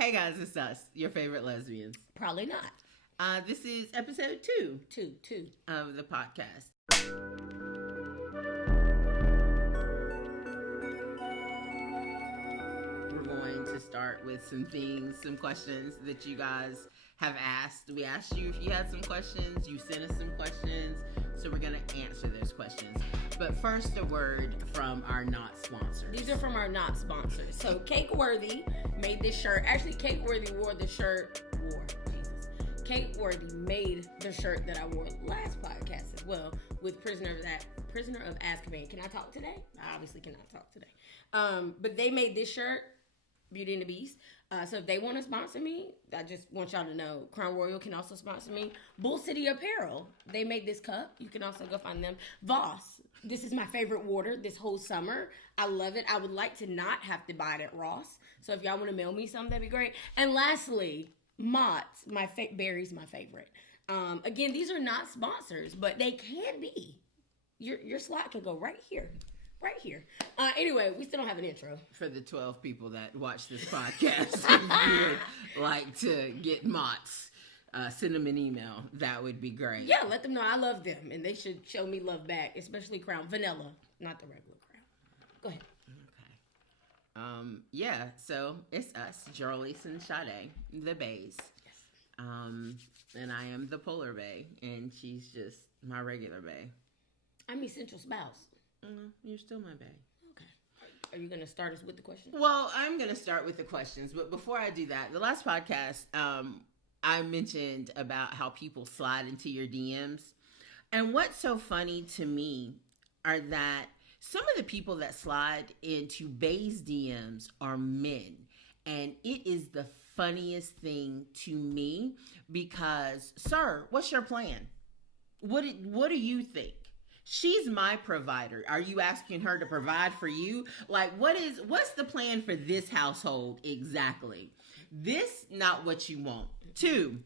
Hey guys, it's us, your favorite lesbians. Prolly Not. This is episode 2 of the podcast. We're going to start with some questions that you guys have asked. We asked you if you had some questions. You sent us some questions. So we're going to answer those questions. But first, a word from our not sponsors. These are from our not sponsors. So Cake Worthy made this shirt. Actually, Cake Worthy wore the shirt. Cake Worthy made the shirt that I wore last podcast as well with Prisoner of Azkaban. Can I talk today? I obviously cannot talk today. But they made this shirt, Beauty and the Beast. So if they want to sponsor me, I just want y'all to know Crown Royal can also sponsor me. Bull City Apparel, they made this cup. You can also go find them. Voss, this is my favorite water this whole summer. I love it. I would like to not have to buy it at Ross. So if y'all want to mail me some, that'd be great. And lastly, Mott's, Berry's my favorite. Again, these are not sponsors, but they can be. Your slot can go right here. Right here. Anyway, we still don't have an intro. For the 12 people that watch this podcast, if you would like to get Mott's, send them an email. That would be great. Yeah, let them know I love them, and they should show me love back, especially Crown. Vanilla, not the regular Crown. Go ahead. Okay. Yeah, so it's us, Jorlise and Sade, the Baes. Yes. And I am the Polar Bae, and she's just my regular bae. I'm essential spouse. You're still my bae. Okay. Are you going to start us with the questions? Well, I'm going to start with the questions, but before I do that, the last podcast, I mentioned about how people slide into your DMs. And what's so funny to me are that some of the people that slide into Bae's DMs are men. And it is the funniest thing to me because, sir, what's your plan? What do you think? She's my provider. Are you asking her to provide for you? Like, what's the plan for this household exactly? This, not what you want. 2,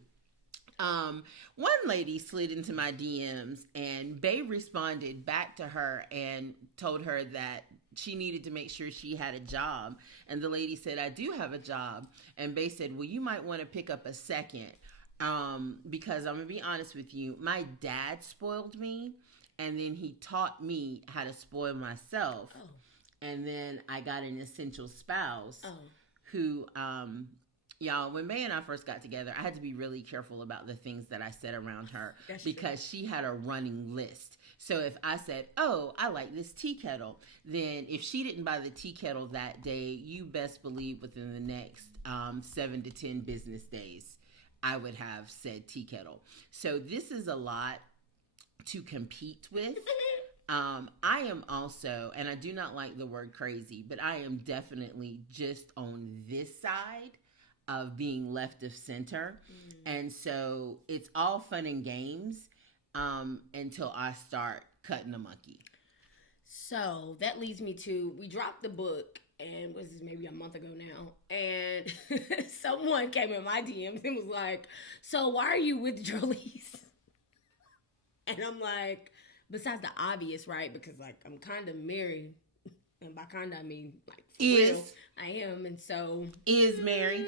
one lady slid into my DMs and Bae responded back to her and told her that she needed to make sure she had a job. And the lady said, I do have a job. And Bae said, well, you might want to pick up a second. Because I'm going to be honest with you, my dad spoiled me. And then he taught me how to spoil myself. Oh. And then I got an essential spouse who, y'all, when Bae and I first got together, I had to be really careful about the things that I said around her. That's because true. She had a running list. So if I said, oh, I like this tea kettle, then if she didn't buy the tea kettle that day, you best believe within the next 7 to 10 business days, I would have said tea kettle. So this is a lot to compete with. I am also, and I do not like the word crazy, but I am definitely just on this side of being left of center. And so it's all fun and games until I start cutting the monkey. So that leads me to, we dropped the book, and was this maybe a month ago now, and someone came in my DMs and was like, so why are you with Jorlise? And I'm like, besides the obvious, right? Because, like, I'm kind of married. And by kind of, I mean, like, for real, I am. And so. Is married.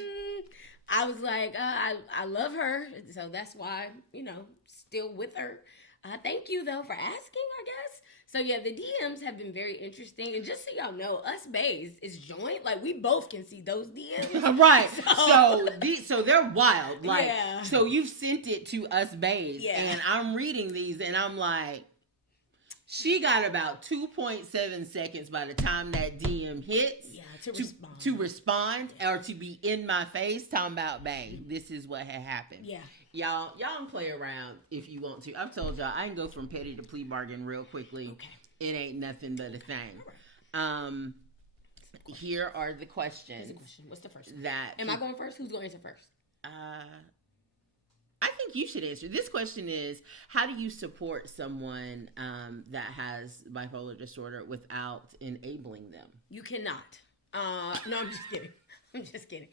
I was like, I love her. So that's why, still with her. Thank you, though, for asking, I guess. So, yeah, the DMs have been very interesting. And just so y'all know, us Baes is joint. Like, we both can see those DMs. Right. So they're wild. Like, yeah. So you've sent it to us Baes. Yeah. And I'm reading these, and I'm like, she got about 2.7 seconds by the time that DM hits. Yeah, to respond or to be in my face talking about, Bae, this is what had happened. Yeah. Y'all can play around if you want to. I've told y'all, I can go from petty to plea bargain real quickly. Okay. It ain't nothing but a thing. Here are the questions. What's the first one? Am I going first? Who's going to answer first? I think you should answer. This question is, how do you support someone that has bipolar disorder without enabling them? You cannot. No, I'm just kidding. I'm just kidding.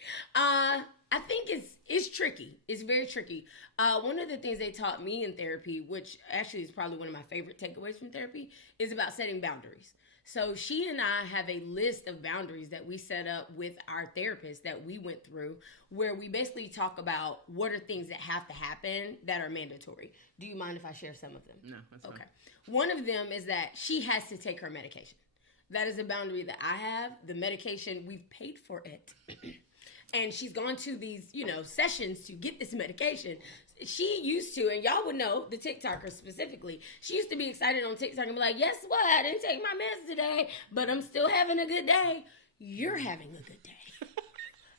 I think it's tricky. It's very tricky. One of the things they taught me in therapy, which actually is probably one of my favorite takeaways from therapy, is about setting boundaries. So she and I have a list of boundaries that we set up with our therapist that we went through, where we basically talk about what are things that have to happen that are mandatory. Do you mind if I share some of them? No, that's fine. Okay. One of them is that she has to take her medication. That is a boundary that I have. The medication, we've paid for it. And she's gone to these, sessions to get this medication. She used to, and y'all would know, the TikTokers specifically, she used to be excited on TikTok and be like, guess what? I didn't take my meds today, but I'm still having a good day. You're having a good day.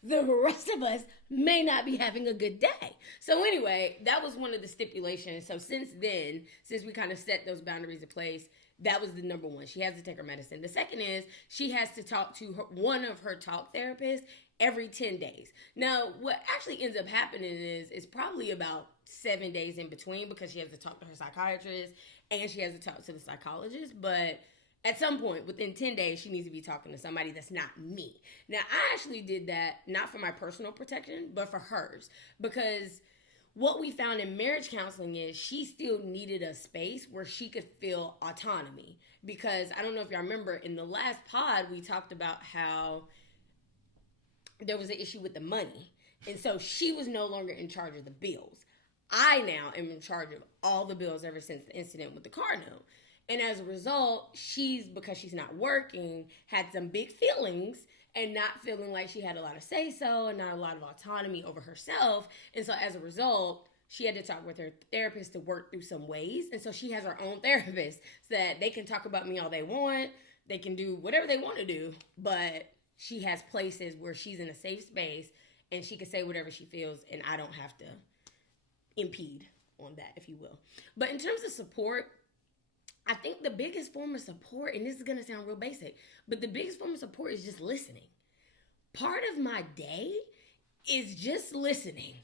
The rest of us may not be having a good day. So anyway, that was one of the stipulations. So since then, since we kind of set those boundaries in place, that was the number one. She has to take her medicine. The second is she has to talk to one of her talk therapists every 10 days. Now, what actually ends up happening is it's probably about 7 days in between, because she has to talk to her psychiatrist and she has to talk to the psychologist. But at some point, within 10 days, she needs to be talking to somebody that's not me. Now, I actually did that not for my personal protection, but for hers. Because what we found in marriage counseling is she still needed a space where she could feel autonomy. Because I don't know if y'all remember, in the last pod, we talked about how there was an issue with the money. And so she was no longer in charge of the bills. I now am in charge of all the bills ever since the incident with the car note. And as a result, because she's not working, had some big feelings and not feeling like she had a lot of say-so and not a lot of autonomy over herself. And so as a result, she had to talk with her therapist to work through some ways. And so she has her own therapist so that they can talk about me all they want. They can do whatever they want to do, but she has places where she's in a safe space and she can say whatever she feels, and I don't have to impede on that, if you will. But in terms of support, I think the biggest form of support, and this is going to sound real basic, but the biggest form of support is just listening. Part of my day is just listening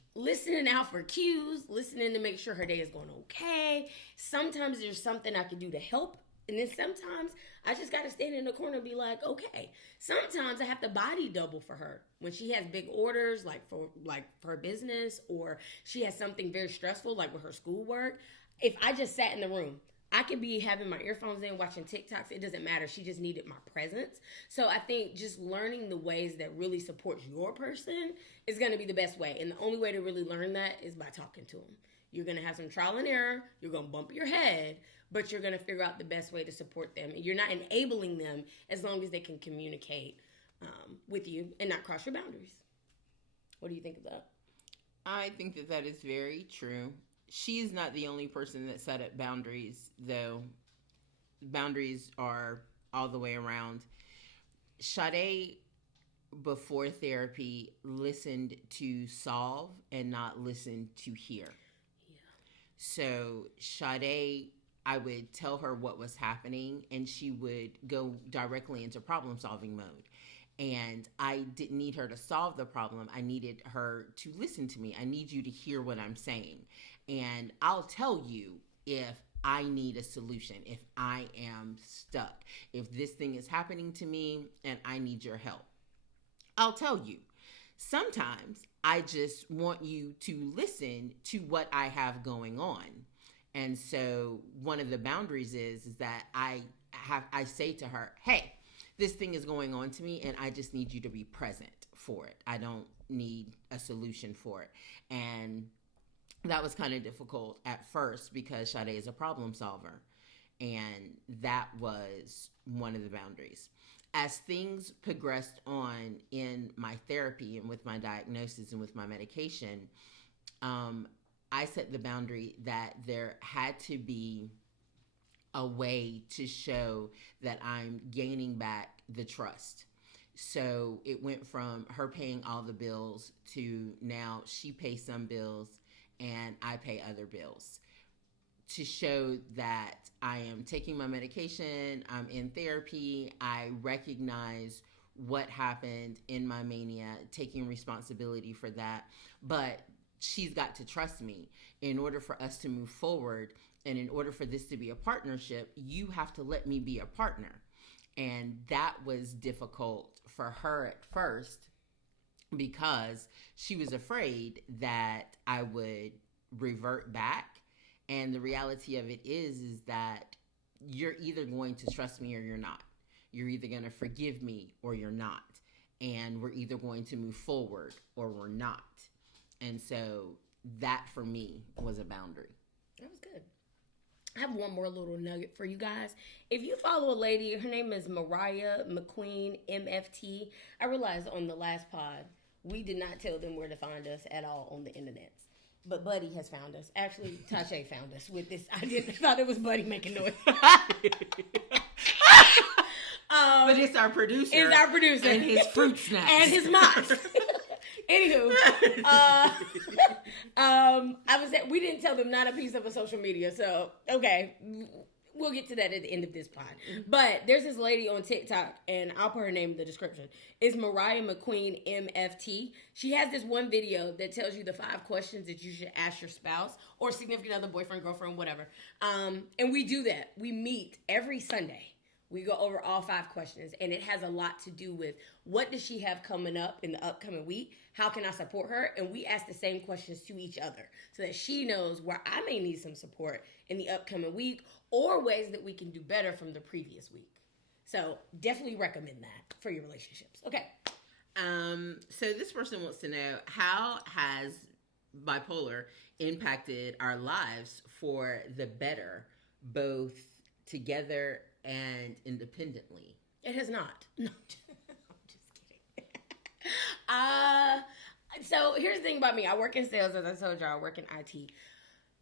out for cues, listening to make sure her day is going okay. Sometimes there's something I can do to help. And then sometimes I just got to stand in the corner and be like, okay. Sometimes I have to body double for her when she has big orders, like for her business, or she has something very stressful, like with her schoolwork. If I just sat in the room, I could be having my earphones in, watching TikToks. It doesn't matter. She just needed my presence. So I think just learning the ways that really supports your person is going to be the best way. And the only way to really learn that is by talking to them. You're going to have some trial and error. You're going to bump your head, but you're going to figure out the best way to support them. And you're not enabling them as long as they can communicate with you and not cross your boundaries. What do you think of that? I think that is very true. She's not the only person that set up boundaries, though. Boundaries are all the way around. Sade, before therapy, listened to solve and not listen to hear. Yeah. So Sade, I would tell her what was happening, and she would go directly into problem-solving mode. And I didn't need her to solve the problem. I needed her to listen to me. I need you to hear what I'm saying. And I'll tell you if I need a solution, if I am stuck, if this thing is happening to me and I need your help. I'll tell you. Sometimes I just want you to listen to what I have going on. And so one of the boundaries is that I say to her, hey, this thing is going on to me and I just need you to be present for it. I don't need a solution for it. And that was kind of difficult at first because Sade is a problem solver. And that was one of the boundaries. As things progressed on in my therapy and with my diagnosis and with my medication, I set the boundary that there had to be a way to show that I'm gaining back the trust. So it went from her paying all the bills to now she pays some bills and I pay other bills, to show that I am taking my medication, I'm in therapy, I recognize what happened in my mania, taking responsibility for that. But she's got to trust me in order for us to move forward. And in order for this to be a partnership, you have to let me be a partner. And that was difficult for her at first because she was afraid that I would revert back. And the reality of it is that you're either going to trust me or you're not. You're either going to forgive me or you're not. And we're either going to move forward or we're not. And so that for me was a boundary. That was good. I have one more little nugget for you guys. If you follow a lady, her name is Mariah McQueen, MFT. I realized on the last pod, we did not tell them where to find us at all on the internet. But Buddy has found us. Actually, Tache found us with this. I thought it was Buddy making noise. But it's our producer. It's our producer. And his fruit snacks. And his mops. Anywho, I was at, we didn't tell them not a piece of a social media. So, okay. We'll get to that at the end of this pod. But there's this lady on TikTok, and I'll put her name in the description. It's Mariah McQueen, MFT. She has this one video that tells you the 5 questions that you should ask your spouse or significant other, boyfriend, girlfriend, whatever. And we do that. We meet every Sunday. We go over all 5 questions, and it has a lot to do with what does she have coming up in the upcoming week? How can I support her? And we ask the same questions to each other so that she knows where I may need some support in the upcoming week or ways that we can do better from the previous week. So definitely recommend that for your relationships. Okay. So this person wants to know, how has bipolar impacted our lives for the better, both together and independently? It has not. No, I'm just kidding. So here's the thing about me. I work in sales, as I told y'all. I work in IT.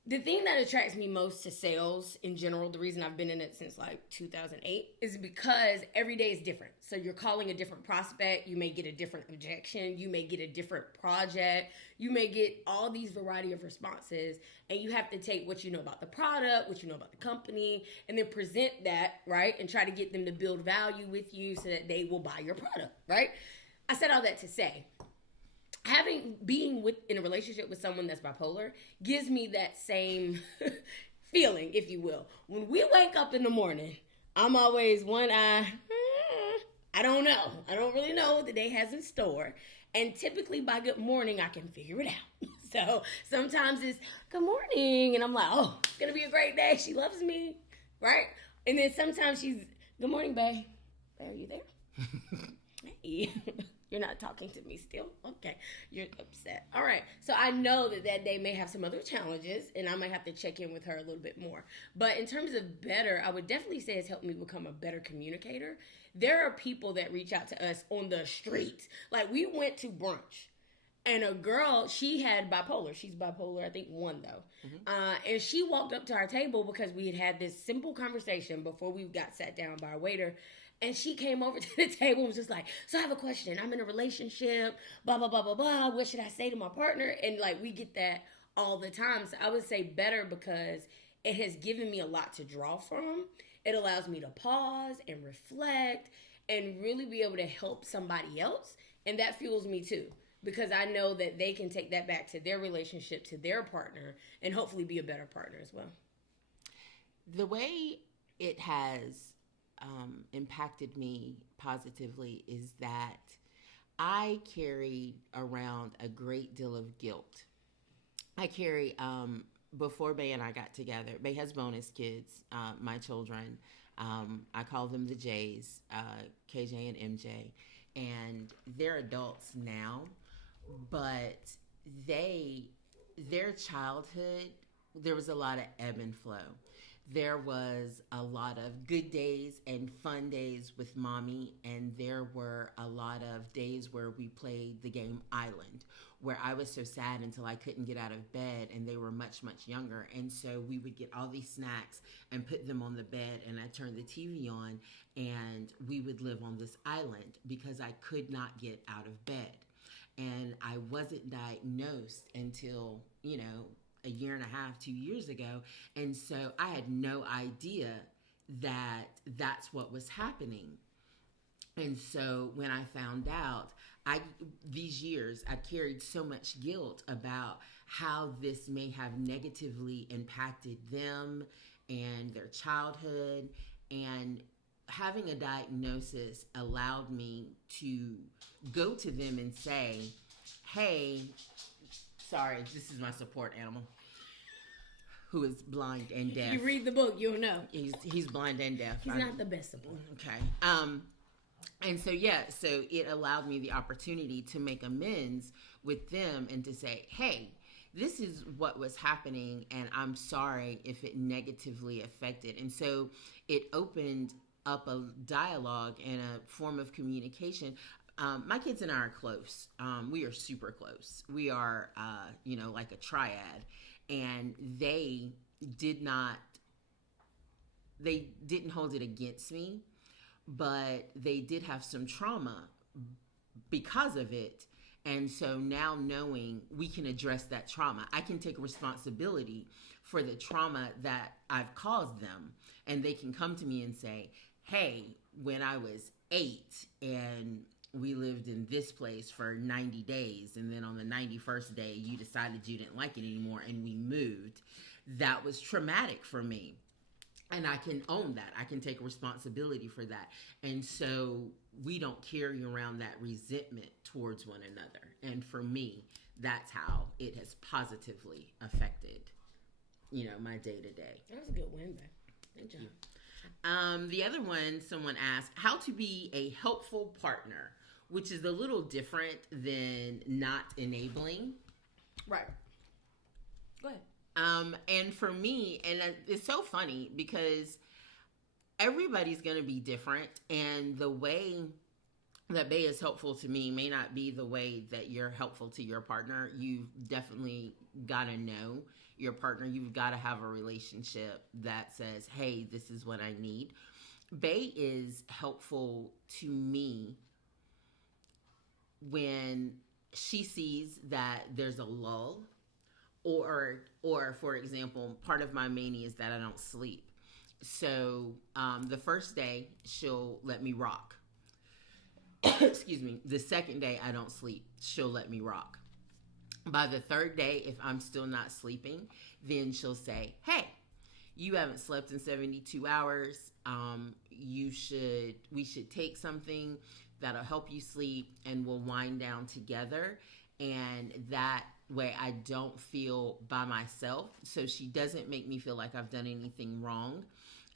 The thing that attracts me most to sales in general, the reason I've been in it since like 2008, is because every day is different. So you're calling a different prospect. You may get a different objection. You may get a different project. You may get all these variety of responses. And you have to take what you know about the product, what you know about the company, and then present that, right? And try to get them to build value with you so that they will buy your product, right? I said all that to say, being in a relationship with someone that's bipolar gives me that same feeling, if you will. When we wake up in the morning, I'm always one eye, I don't know. I don't really know what the day has in store. And typically by good morning, I can figure it out. So sometimes it's good morning, and I'm like, oh, it's going to be a great day. She loves me, right? And then sometimes she's, good morning, babe. Are you there? Hey. You're not talking to me still? Okay. You're upset. All right. So I know that day may have some other challenges, and I might have to check in with her a little bit more. But in terms of better, I would definitely say it's helped me become a better communicator. There are people that reach out to us on the street. Like, we went to brunch, and a girl, she had bipolar. She's bipolar, I think 1, though. Mm-hmm. And she walked up to our table because we had this simple conversation before we got sat down by our waiter. And she came over to the table and was just like, so I have a question. I'm in a relationship, blah, blah, blah, blah, blah. What should I say to my partner? And, like, we get that all the time. So I would say better because it has given me a lot to draw from. It allows me to pause and reflect and really be able to help somebody else. And that fuels me, too, because I know that they can take that back to their relationship, to their partner, and hopefully be a better partner as well. The way it has impacted me positively is that I carried around a great deal of guilt. I carry, before Bae and I got together, Bae has bonus kids, my children. I call them the J's, KJ and MJ, and they're adults now, but their childhood, there was a lot of ebb and flow. There was a lot of good days and fun days with mommy, and there were a lot of days where we played the game Island, where I was so sad until I couldn't get out of bed, and they were much, much younger. And so we would get all these snacks and put them on the bed, and I turned the TV on, and we would live on this island because I could not get out of bed. And I wasn't diagnosed until, a year and a half, 2 years ago. And so I had no idea that that's what was happening. And so when I found out, these years, I carried so much guilt about how this may have negatively impacted them and their childhood. And having a diagnosis allowed me to go to them and say, hey, sorry, this is my support animal. who is blind and deaf. If you read the book, you'll know. He's blind and deaf. He's not the best support. Okay. And so, so it allowed me the opportunity to make amends with them and to say, hey, this is what was happening, and I'm sorry if it negatively affected. And so it opened up a dialogue and a form of communication. My kids and I are close. We are super close. We are, like a triad. And they didn't hold it against me, but they did have some trauma because of it. And so now knowing we can address that trauma, I can take responsibility for the trauma that I've caused them. And they can come to me and say, hey, when I was 8 and we lived in this place for 90 days, and then on the 91st day, you decided you didn't like it anymore and we moved, that was traumatic for me. And I can own that. I can take responsibility for that. And so we don't carry around that resentment towards one another. And for me, that's how it has positively affected, my day to day. That was a good win, babe. Good job. The other one, someone asked, how to be a helpful partner, which is a little different than not enabling. Right. Go ahead. And for me, and it's so funny because everybody's going to be different, and the way that Bae is helpful to me may not be the way that you're helpful to your partner. You've definitely got to know your partner. You've got to have a relationship that says, hey, this is what I need. Bae is helpful to me when she sees that there's a lull, or for example, part of my mania is that I don't sleep. So the first day she'll let me rock. Excuse me. The second day I don't sleep, she'll let me rock. By the third day, if I'm still not sleeping, then she'll say, hey, you haven't slept in 72 hours. We should take something that'll help you sleep, and we'll wind down together. And that way I don't feel by myself. So she doesn't make me feel like I've done anything wrong,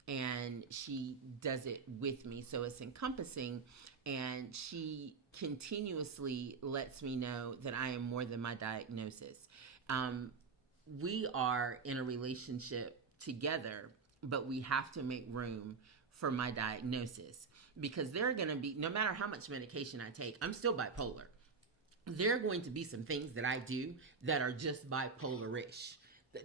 and she does it with me. So it's encompassing, and she continuously lets me know that I am more than my diagnosis. We are in a relationship together, but we have to make room for my diagnosis, because there are going to be, no matter how much medication I take, I'm still bipolar. There are going to be some things that I do that are just bipolar-ish.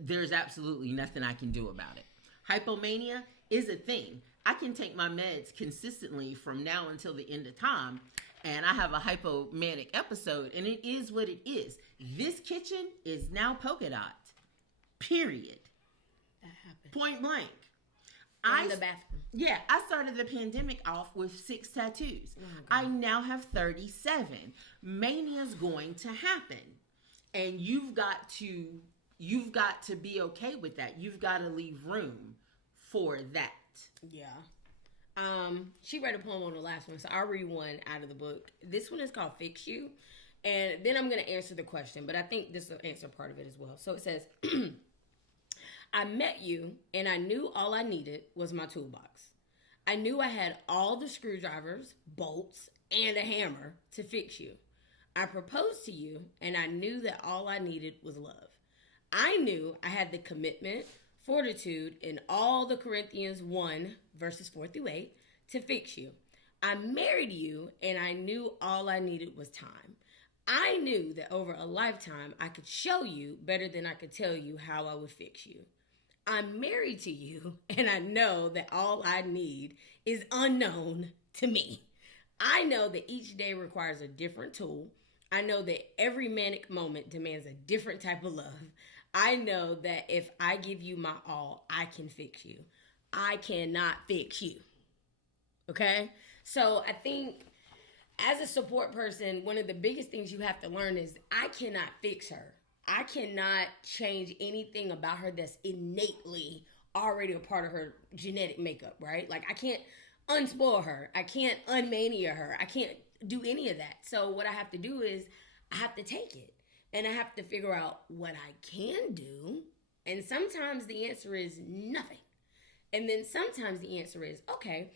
There's absolutely nothing I can do about it. Hypomania is a thing. I can take my meds consistently from now until the end of time, and I have a hypomanic episode, and it is what it is. This kitchen is now polka dot. Period. That happened. Point blank. In the bathroom. Yeah, I started the pandemic off with 6 tattoos. Oh, I now have 37. Mania's going to happen. And you've got to be okay with that. You've got to leave room for that. Yeah. She read a poem on the last one, so I'll read one out of the book. This one is called Fix You. And then I'm going to answer the question, but I think this will answer part of it as well. So it says, I met you, and I knew all I needed was my toolbox. I knew I had all the screwdrivers, bolts, and a hammer to fix you. I proposed to you, and I knew that all I needed was love. I knew I had the commitment, fortitude, and all the Corinthians 1, verses 4 through 8, to fix you. I married you, and I knew all I needed was time. I knew that over a lifetime, I could show you better than I could tell you how I would fix you. I'm married to you, and I know that all I need is unknown to me. I know that each day requires a different tool. I know that every manic moment demands a different type of love. I know that if I give you my all, I can fix you. I cannot fix you. Okay? So I think as a support person, one of the biggest things you have to learn is I cannot fix her. I cannot change anything about her that's innately already a part of her genetic makeup, right? Like I can't unspoil her. I can't unmania her. I can't do any of that. So what I have to do is I have to take it. And I have to figure out what I can do And sometimes the answer is nothing. And then sometimes the answer is, okay,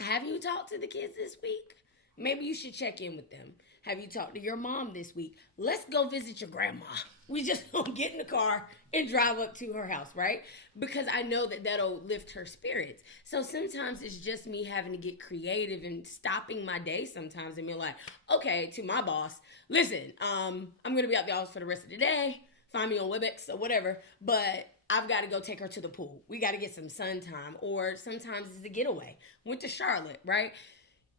have you talked to the kids this week? Maybe you should check in with them. Have you talked to your mom this week? Let's go visit your grandma. We just gonna get in the car and drive up to her house, right? Because I know that that'll lift her spirits. So sometimes it's just me having to get creative and stopping my day sometimes and being like, okay, to my boss, listen, I'm gonna be out the office for the rest of the day. Find me on WebEx or whatever, but I've got to go take her to the pool. We got to get some sun time, or sometimes it's a getaway. Went to Charlotte, right?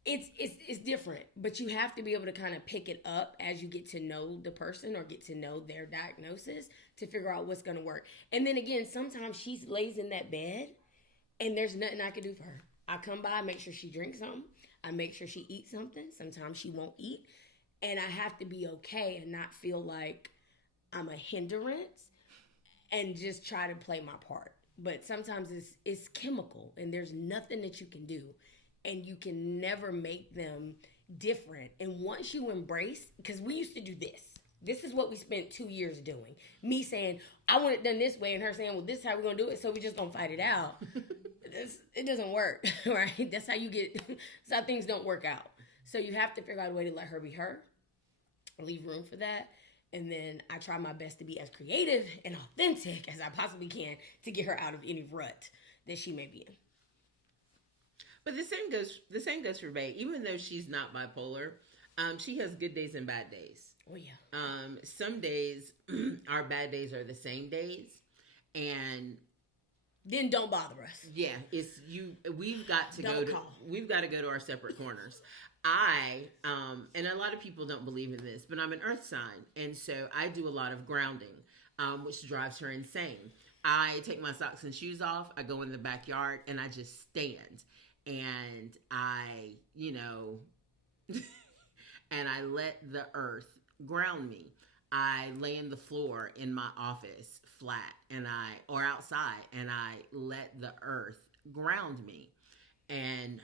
It's different, but you have to be able to kind of pick it up as you get to know the person or get to know their diagnosis to figure out what's going to work. And then again, sometimes she lays in that bed and there's nothing I can do for her. I come by, make sure she drinks something. I make sure she eats something. Sometimes she won't eat. And I have to be okay and not feel like I'm a hindrance and just try to play my part. But sometimes it's chemical and there's nothing that you can do. And you can never make them different. And once you embrace, because we used to do this. This is what we spent 2 years doing. Me saying, I want it done this way. And her saying, well, this is how we're going to do it. So we just going to fight it out. It doesn't work, right? That's how things don't work out. So you have to figure out a way to let her be her. Leave room for that. And then I try my best to be as creative and authentic as I possibly can to get her out of any rut that she may be in. But the same goes for Bae. Even though she's not bipolar, she has good days and bad days. Oh yeah. Some days our bad days are the same days, and then don't bother us. Yeah, we've got to go to our separate corners. And a lot of people don't believe in this, but I'm an earth sign, and so I do a lot of grounding, which drives her insane. I take my socks and shoes off. I go in the backyard and I just stand. And I, and I let the earth ground me. I lay in the floor in my office flat or outside, and I let the earth ground me. And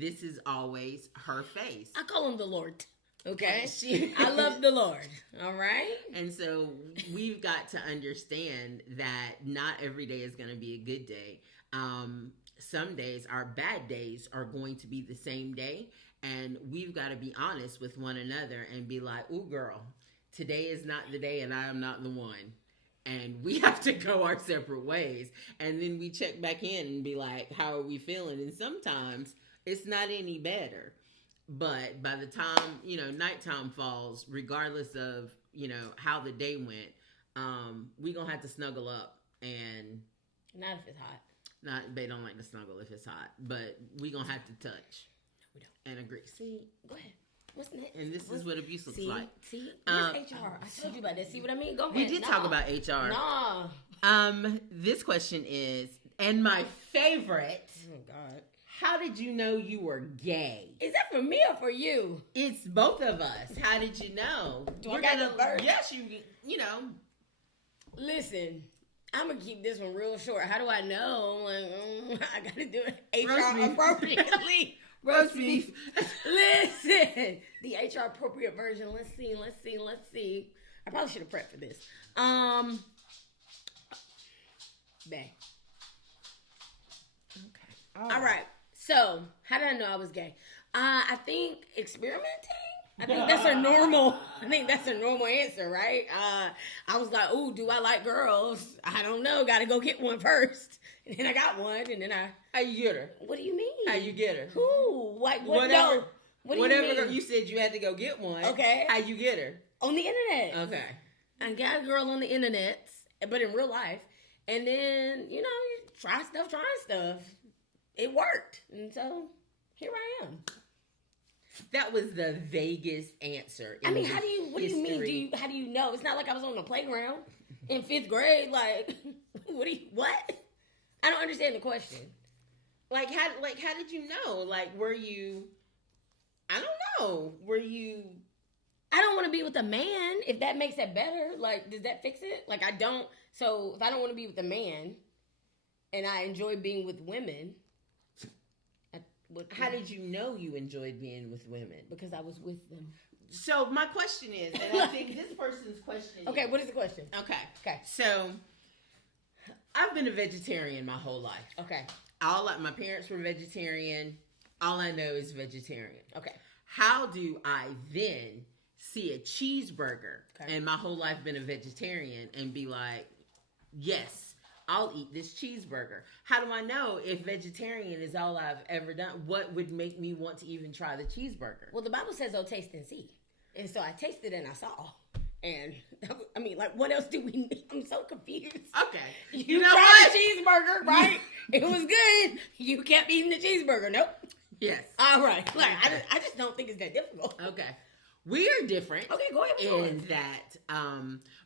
this is always her face. I call him the Lord. Okay. I love the Lord. All right. And so we've got to understand that not every day is going to be a good day. Some days, our bad days, are going to be the same day. And we've got to be honest with one another and be like, ooh, girl, today is not the day and I am not the one. And we have to go our separate ways. And then we check back in and be like, how are we feeling? And sometimes it's not any better. But by the time, nighttime falls, regardless of, how the day went, we going to have to snuggle up. And not if it's hot. They don't like to snuggle if it's hot, but we gonna have to touch. No, we don't. And agree. See, go ahead. What's next? And this is what abuse looks like. See, where's HR? I told you about that. See what I mean? Go ahead. We did talk about HR. Nah. This question is, and my favorite. Oh God. How did you know you were gay? Is that for me or for you? It's both of us. How did you know? I got to first? Yes, you know. Listen. I'm going to keep this one real short. How do I know? I got to do it HR appropriately. Roast beef. Listen. The HR appropriate version. Let's see. I probably should have prepped for this. Bae. Okay. All right. So, how did I know I was gay? I think experimenting. I think that's a normal answer, right? I was like, ooh, do I like girls? I don't know. Got to go get one first. And then I got one, and then How you get her? What do you mean? How you get her? Who? Whatever. No. What do whatever you mean? You said you had to go get one. Okay. How you get her? On the internet. Okay. I got a girl on the internet, but in real life. And then, you trying stuff. It worked. And so, here I am. That was the vaguest answer. What do you mean? How do you know? It's not like I was on the playground in 5th grade. Like, what? I don't understand the question. How did you know? Like, were you, I don't know. Were you? I don't want to be with a man. If that makes it better, like, does that fix it? Like, I don't. So if I don't want to be with a man and I enjoy being with women. How did you know you enjoyed being with women? Because I was with them. So my question is, and I think this person's question is... Okay, what is the question? Okay. Okay. So I've been a vegetarian my whole life. Okay. My parents were vegetarian. All I know is vegetarian. Okay. How do I then see a cheeseburger and my whole life been a vegetarian and be like, yes, I'll eat this cheeseburger? How do I know if vegetarian is all I've ever done? What would make me want to even try the cheeseburger? Well, the Bible says, "Oh, taste and see." And so I tasted and I saw. And I mean, like, what else do we need? I'm so confused. Okay. You know tried what? A cheeseburger, right? It was good. You kept eating the cheeseburger. Nope. Yes. All right. Like, I just don't think it's that difficult. Okay. We are different. Okay, go ahead. In that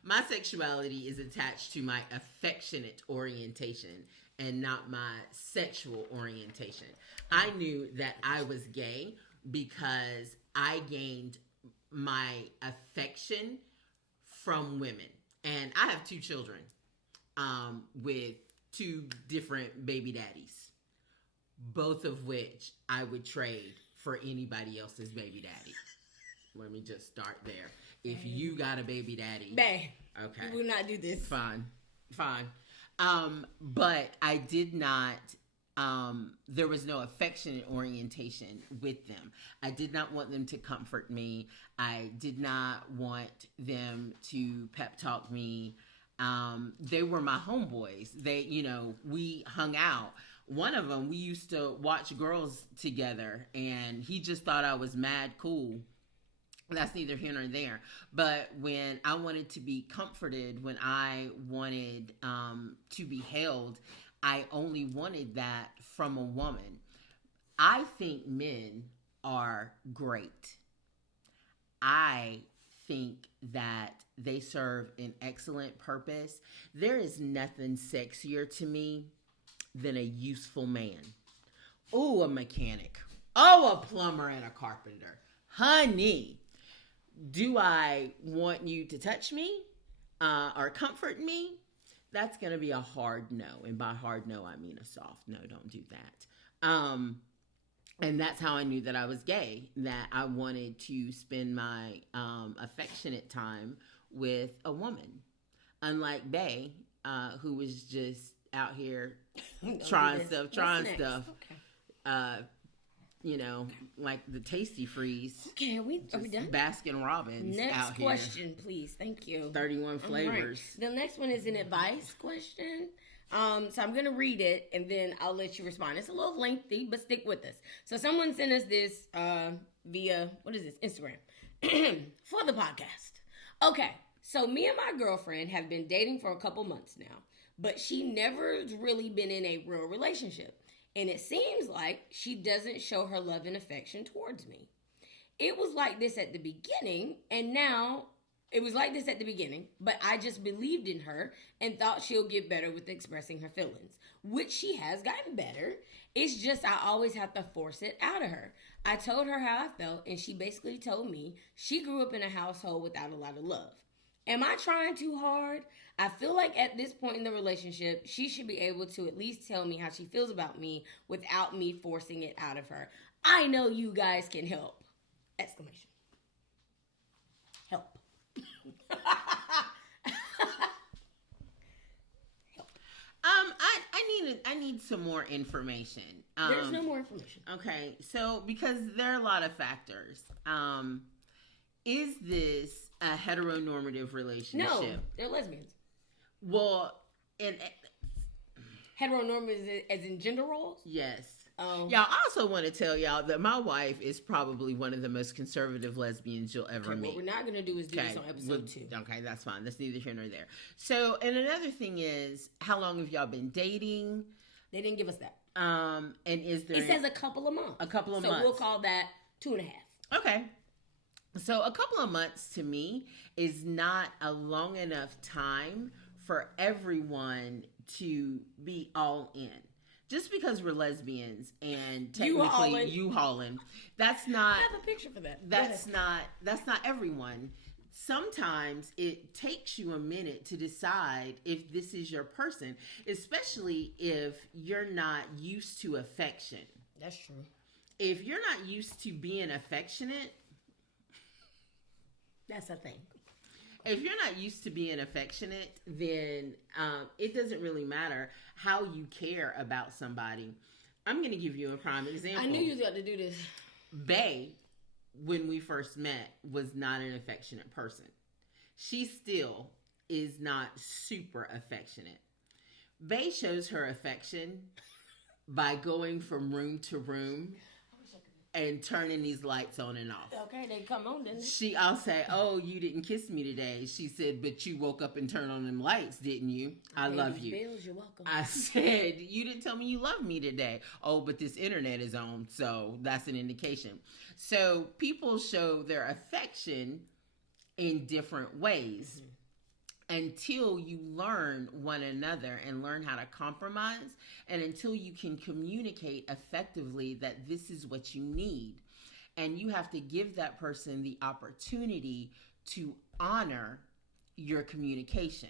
my sexuality is attached to my affectionate orientation and not my sexual orientation. I knew that I was gay because I gained my affection from women. And I have 2 children with 2 different baby daddies, both of which I would trade for anybody else's baby daddy. Let me just start there. If you got a baby daddy. Bae. Okay. We will not do this. Fine. But I did not, there was no affectionate orientation with them. I did not want them to comfort me. I did not want them to pep talk me. They were my homeboys. We hung out. One of them, we used to watch girls together, and he just thought I was mad cool. That's neither here nor there. But when I wanted to be comforted, when I wanted to be held, I only wanted that from a woman. I think men are great. I think that they serve an excellent purpose. There is nothing sexier to me than a useful man. Oh, a mechanic. Oh, a plumber and a carpenter. Honey, do I want you to touch me or comfort me? That's going to be a hard no. And by hard no, I mean a soft no. Don't do that. And that's how I knew that I was gay, that I wanted to spend my affectionate time with a woman. Unlike Bae, who was just out here trying stuff. Okay. Like the Tasty Freeze. Okay, are we done? Baskin Robbins out here. Next question, please. Thank you. 31 flavors. Right. The next one is an advice question. So I'm going to read it, and then I'll let you respond. It's a little lengthy, but stick with us. So someone sent us this via, Instagram, for the podcast. Okay, so me and my girlfriend have been dating for a couple months now, but she never's really been in a real relationship. And it seems like she doesn't show her love and affection towards me. It was like this at the beginning, but I just believed in her and thought she'll get better with expressing her feelings, which she has gotten better. It's just I always have to force it out of her. I told her how I felt, and she basically told me she grew up in a household without a lot of love. Am I trying too hard? I feel like at this point in the relationship, she should be able to at least tell me how she feels about me without me forcing it out of her. I know you guys can help! Exclamation. Help. I need some more information. There's no more information. Okay, so because there are a lot of factors. Is this a heteronormative relationship? No, they're lesbians. Well, heteronormative as in gender roles? Yes. Y'all, I also want to tell y'all that my wife is probably one of the most conservative lesbians you'll ever meet. What we're not going to do is do this on episode 2. Okay, that's fine. That's neither here nor there. So, and another thing is, how long have y'all been dating? They didn't give us that. And is there... It says a couple of months. A couple of months. So we'll call that 2.5. Okay. So a couple of months to me is not a long enough time for everyone to be all in. Just because we're lesbians and technically U-hauling, that's not... I have a picture for that. That's not everyone. Sometimes it takes you a minute to decide if this is your person, especially if you're not used to affection. That's true. If you're not used to being affectionate... That's a thing. if you're not used to being affectionate, then it doesn't really matter how you care about somebody. I'm going to give you a prime example. I knew you was going to do this. Bae, when we first met, was not an affectionate person. She still is not super affectionate. Bae shows her affection by going from room to room and turning these lights on and off. Okay, they come on, didn't they? I'll say, oh, you didn't kiss me today. She said, but you woke up and turned on them lights, didn't you? I love you. Bills, you're welcome. I said, you didn't tell me you love me today. Oh, but this internet is on, so that's an indication. So people show their affection in different ways. Until you learn one another and learn how to compromise, and until you can communicate effectively that this is what you need. And you have to give that person the opportunity to honor your communication.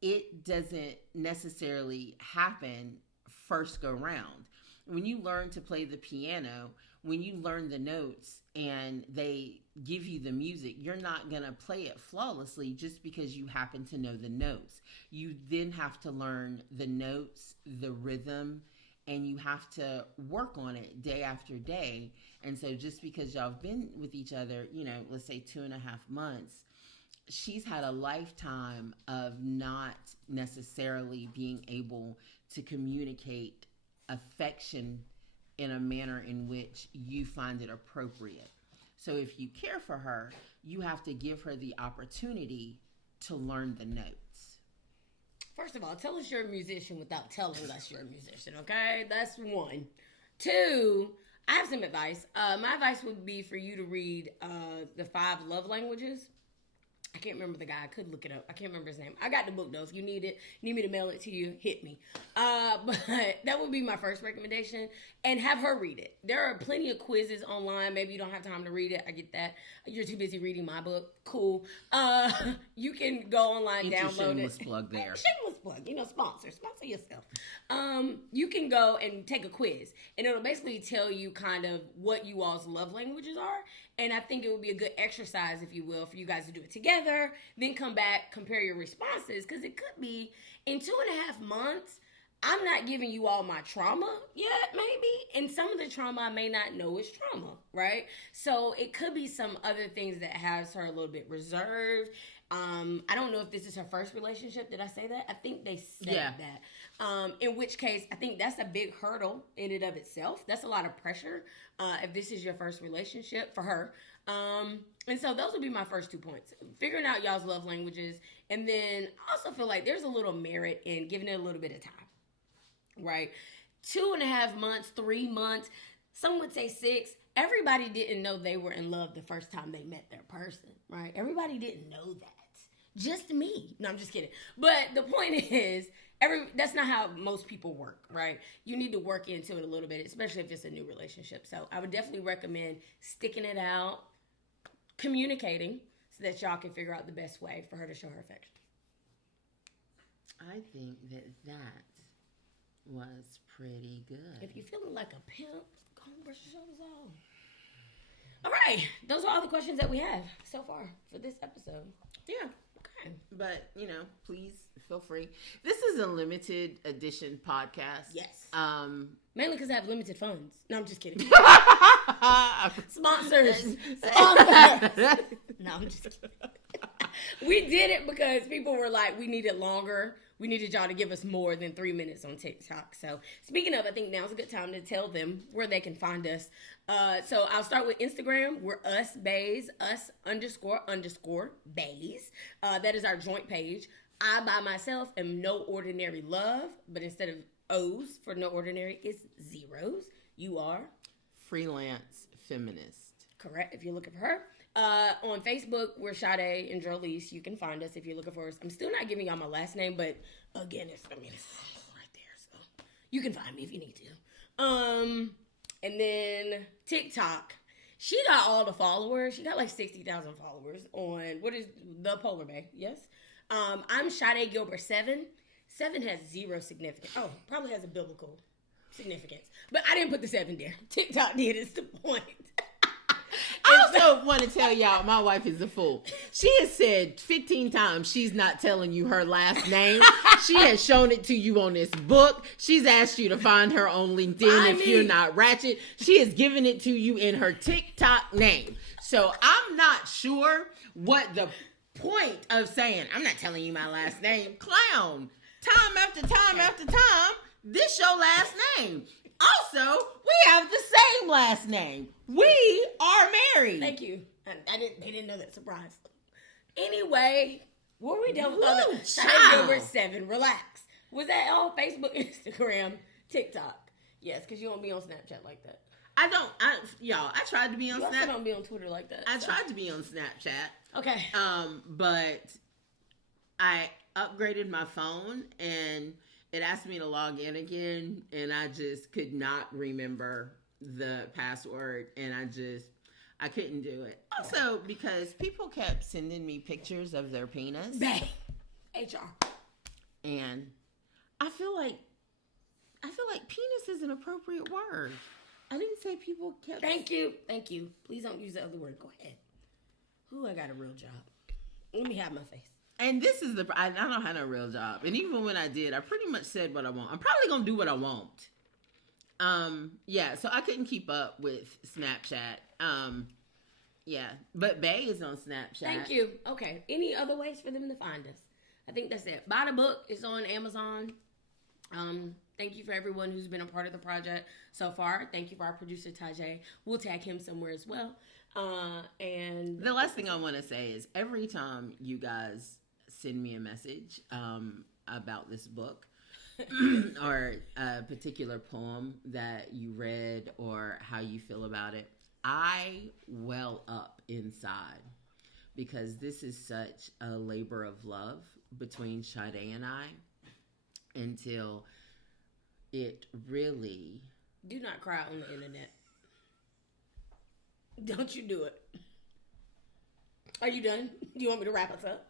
It doesn't necessarily happen first go round. When you learn to play the piano, when you learn the notes and they give you the music, you're not going to play it flawlessly just because you happen to know the notes. You then have to learn the notes, the rhythm, and you have to work on it day after day. And so just because y'all have been with each other, let's say 2.5 months, she's had a lifetime of not necessarily being able to communicate affection in a manner in which you find it appropriate. So if you care for her, you have to give her the opportunity to learn the notes. First of all, tell us you're a musician without telling us you're a musician, okay? That's one. Two, I have some advice. My advice would be for you to read the 5 love languages. I can't remember the guy. I could look it up. I can't remember his name. I got the book, though. If you need it, need me to mail it to you, hit me. But that would be my first recommendation. And have her read it. There are plenty of quizzes online. Maybe you don't have time to read it. I get that. You're too busy reading my book. Cool. You can go online, download it. Shameless plug there. Shameless plug. Sponsor yourself. You can go and take a quiz. And it'll basically tell you kind of what you all's love languages are. And I think it would be a good exercise, if you will, for you guys to do it together. Then come back, compare your responses. Because it could be in 2.5 months, I'm not giving you all my trauma yet, maybe. And some of the trauma I may not know is trauma, right? So it could be some other things that has her a little bit reserved. I don't know if this is her first relationship. Did I say that? I think they said that. In which case, I think that's a big hurdle in and of itself. That's a lot of pressure if this is your first relationship for her. And so those would be my first 2 points. Figuring out y'all's love languages. And then I also feel like there's a little merit in giving it a little bit of time, right? 2.5 months, 3 months, some would say 6. Everybody didn't know they were in love the first time they met their person, right? Everybody didn't know that. Just me. No, I'm just kidding. But the point is, that's not how most people work, right? You need to work into it a little bit, especially if it's a new relationship. So I would definitely recommend sticking it out, communicating, so that y'all can figure out the best way for her to show her affection. I think that was pretty good. If you're feeling like a pimp, go and brush your shoulders off. All right. Those are all the questions that we have so far for this episode. Yeah. Okay. But, please feel free. This is a limited edition podcast. Yes. Mainly because I have limited funds. No, I'm just kidding. Sponsors. No, I'm just kidding. We did it because people were like, we need it longer. We needed y'all to give us more than 3 minutes on TikTok. So speaking of, I think now's a good time to tell them where they can find us. So I'll start with Instagram. We're _Baes, __Baes. That is our joint page. I, by myself, am No Ordinary Love, but instead of O's for No Ordinary, it's zeros. You are? Freelance Feminist. Correct, if you're looking for her. On Facebook, we're Sade and Drolise. You can find us if you're looking for us. I'm still not giving y'all my last name, but again, it's right there. So you can find me if you need to. And then TikTok. She got all the followers. She got like 60,000 followers on, what is ThePolarBaes? Yes. I'm Sade Gilbert 7. 7 has 0 significance. Oh, probably has a biblical significance. But I didn't put the 7 there. TikTok did, is the point. I was also want to tell y'all, my wife is a fool. She has said 15 times she's not telling you her last name. She has shown it to you on this book. She's asked you to find her on LinkedIn you're not ratchet. She has given it to you in her TikTok name. So I'm not sure what the point of saying, I'm not telling you my last name. Clown. Time after time after time, this your last name. Also, we have the same last name. We are married. Thank you. They didn't know that. Surprise. Anyway, were we done with all that? Number 7. Relax. Was that on Facebook, Instagram, TikTok? Yes, because you don't be on Snapchat like that. I tried to be on Snapchat. You also don't be on Twitter like that. I tried to be on Snapchat. Okay. But I upgraded my phone and it asked me to log in again, and I just could not remember the password, and I couldn't do it. Also, because people kept sending me pictures of their penis. Bang. HR. And I feel like penis is an appropriate word. I didn't say people kept... Thank you. Please don't use the other word. Go ahead. Ooh, I got a real job. Let me have my face. And this is I don't have no real job. And even when I did, I pretty much said what I want. I'm probably going to do what I want. Yeah, so I couldn't keep up with Snapchat. Yeah, but Bae is on Snapchat. Thank you. Okay. Any other ways for them to find us? I think that's it. Buy the book. It's on Amazon. Thank you for everyone who's been a part of the project so far. Thank you for our producer, Tajay. We'll tag him somewhere as well. And the last thing I want to say is every time you guys send me a message about this book or a particular poem that you read or how you feel about it, I well up inside because this is such a labor of love between Sade and I until it really... Do not cry on the internet. Don't you do it. Are you done? Do you want me to wrap us up?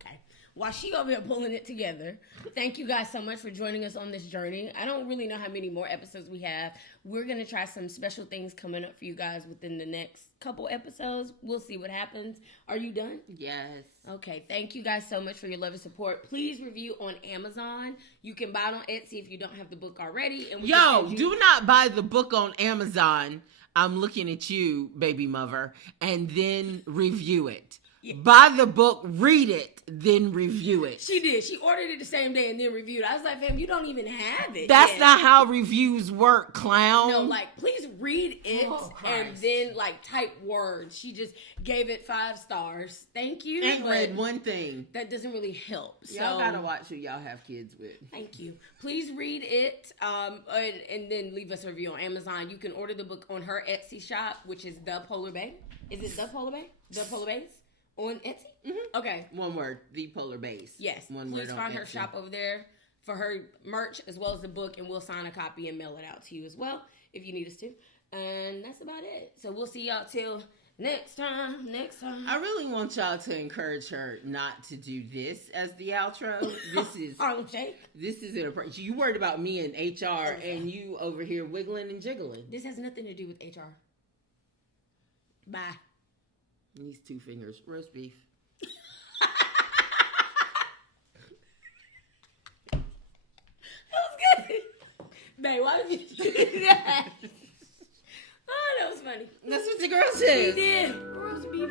Okay. While she over here pulling it together, thank you guys so much for joining us on this journey. I don't really know how many more episodes we have. We're going to try some special things coming up for you guys within the next couple episodes. We'll see what happens. Are you done? Yes. Okay. Thank you guys so much for your love and support. Please review on Amazon. You can buy it on Etsy if you don't have the book already. And do not buy the book on Amazon. I'm looking at you, baby mother, and then review it. Yeah. Buy the book, read it, then review it. She did. She ordered it the same day and then reviewed it. I was like, fam, you don't even have it. That's not how reviews work, clown. No, please read it and then, type words. She just gave it 5 stars. Thank you. And read one thing. That doesn't really help. Y'all gotta watch who y'all have kids with. Thank you. Please read it and then leave us a review on Amazon. You can order the book on her Etsy shop, which is ThePolarBaes. Is it ThePolarBaes? ThePolarBaes? On Etsy? Mm-hmm. Okay. One word. ThePolarBaes. Yes. One word. Please find her Etsy. shop over there for her merch as well as the book, and we'll sign a copy and mail it out to you as well if you need us to. And that's about it. So we'll see y'all till next time. I really want y'all to encourage her not to do this as the outro. This is Harlem Shake. This is inappropriate. You worried about me and HR and you over here wiggling and jiggling. This has nothing to do with HR. Bye. These 2 fingers. Roast beef. That was good. Babe, why did you do that? Oh, that was funny. That's what the girl said. We did. Roast beef.